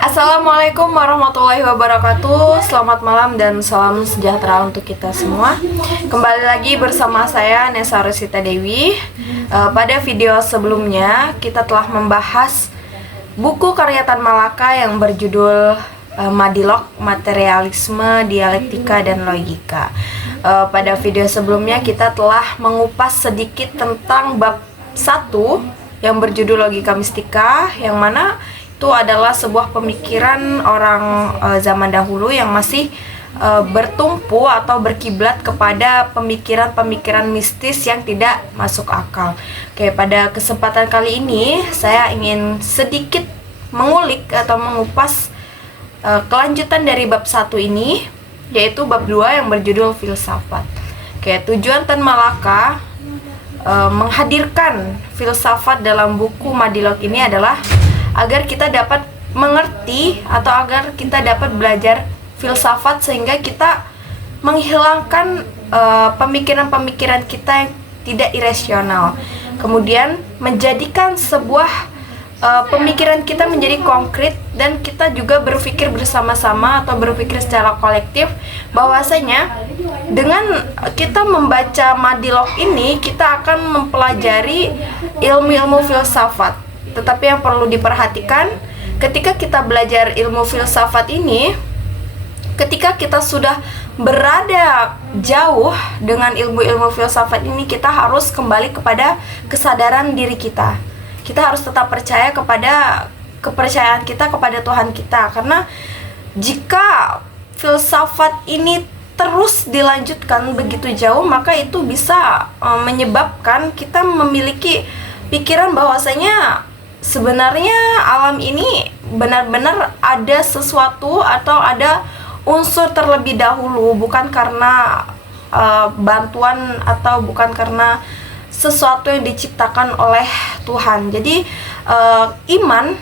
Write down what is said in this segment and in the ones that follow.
Assalamualaikum warahmatullahi wabarakatuh. Selamat malam dan salam sejahtera untuk kita semua. Kembali lagi bersama saya Nesa Rosita Dewi. Pada video sebelumnya kita telah membahas buku karya Tan Malaka yang berjudul Madilog, Materialisme, Dialektika, dan Logika. Pada video sebelumnya kita telah mengupas sedikit tentang bab 1 yang berjudul Logika Mistika, yang mana itu adalah sebuah pemikiran orang zaman dahulu yang masih bertumpu atau berkiblat kepada pemikiran-pemikiran mistis yang tidak masuk akal. Oke, pada kesempatan kali ini saya ingin sedikit mengulik atau mengupas kelanjutan dari bab 1 ini, yaitu bab 2 yang berjudul filsafat. Oke, tujuan Tan Malaka menghadirkan filsafat dalam buku Madilog ini adalah agar kita dapat mengerti atau agar kita dapat belajar filsafat sehingga kita menghilangkan pemikiran-pemikiran kita yang tidak irasional. Kemudian menjadikan sebuah pemikiran kita menjadi konkret, dan kita juga berpikir bersama-sama atau berpikir secara kolektif bahwasanya dengan kita membaca Madilog ini kita akan mempelajari ilmu-ilmu filsafat. Tetapi yang perlu diperhatikan ketika kita belajar ilmu filsafat ini, ketika kita sudah berada jauh dengan ilmu-ilmu filsafat ini, kita harus kembali kepada kesadaran diri kita. Kita harus tetap percaya kepada kepercayaan kita kepada Tuhan kita, karena jika filsafat ini terus dilanjutkan begitu jauh, maka itu bisa menyebabkan kita memiliki pikiran bahwasanya sebenarnya alam ini benar-benar ada sesuatu atau ada unsur terlebih dahulu, bukan karena bantuan atau bukan karena sesuatu yang diciptakan oleh Tuhan. Jadi iman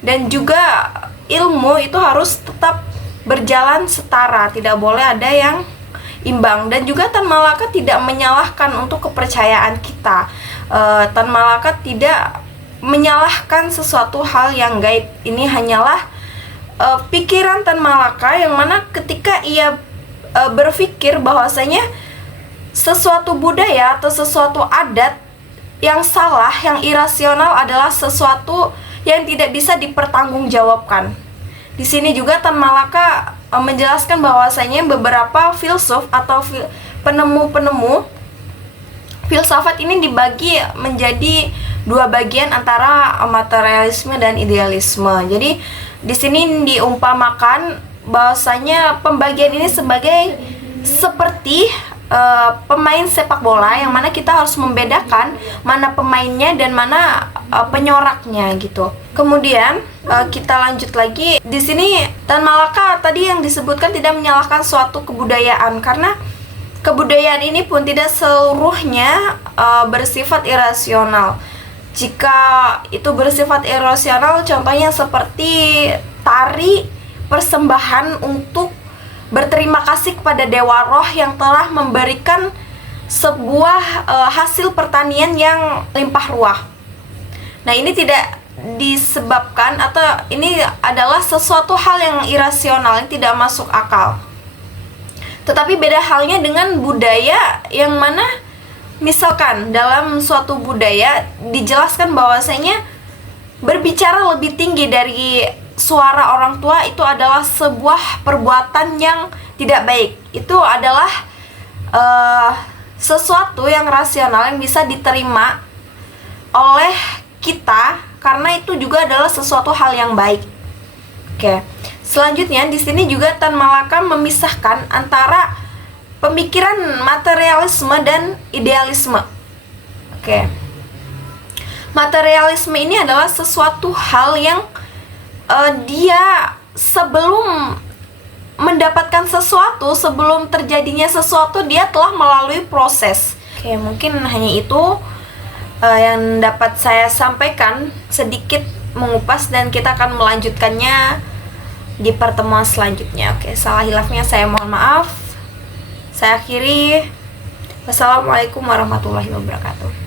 dan juga ilmu itu harus tetap berjalan setara, tidak boleh ada yang imbang. Dan juga Tan Malaka tidak menyalahkan untuk kepercayaan kita. Tan Malaka tidak menyalahkan sesuatu hal yang gaib. Ini hanyalah pikiran Tan Malaka yang mana ketika ia berpikir bahwasanya sesuatu budaya atau sesuatu adat yang salah, yang irasional adalah sesuatu yang tidak bisa dipertanggungjawabkan. Di sini juga Tan Malaka menjelaskan bahwasanya beberapa filsuf atau penemu-penemu filsafat ini dibagi menjadi dua bagian antara materialisme dan idealisme. Jadi di sini diumpamakan bahwasanya pembagian ini sebagai seperti pemain sepak bola, yang mana kita harus membedakan mana pemainnya dan mana penyoraknya gitu. Kemudian kita lanjut lagi. Di sini Tan Malaka tadi yang disebutkan tidak menyalahkan suatu kebudayaan, karena kebudayaan ini pun tidak seluruhnya bersifat irasional. Jika itu bersifat irasional, contohnya seperti tari persembahan untuk berterima kasih kepada dewa roh yang telah memberikan sebuah hasil pertanian yang limpah ruah. Nah, ini tidak disebabkan atau ini adalah sesuatu hal yang irasional, yang tidak masuk akal. Tetapi beda halnya dengan budaya, yang mana misalkan dalam suatu budaya dijelaskan bahwasanya berbicara lebih tinggi dari suara orang tua itu adalah sebuah perbuatan yang tidak baik. Itu adalah sesuatu yang rasional yang bisa diterima oleh kita, karena itu juga adalah sesuatu hal yang baik. Oke. Selanjutnya di sini juga Tan Malaka memisahkan antara pemikiran materialisme dan idealisme. Oke. Materialisme ini adalah sesuatu hal yang dia sebelum mendapatkan sesuatu, sebelum terjadinya sesuatu, dia telah melalui proses. Oke, mungkin hanya itu yang dapat saya sampaikan, sedikit mengupas, dan kita akan melanjutkannya di pertemuan selanjutnya. Oke, salah hilafnya saya mohon maaf. Saya akhiri. Wassalamualaikum warahmatullahi wabarakatuh.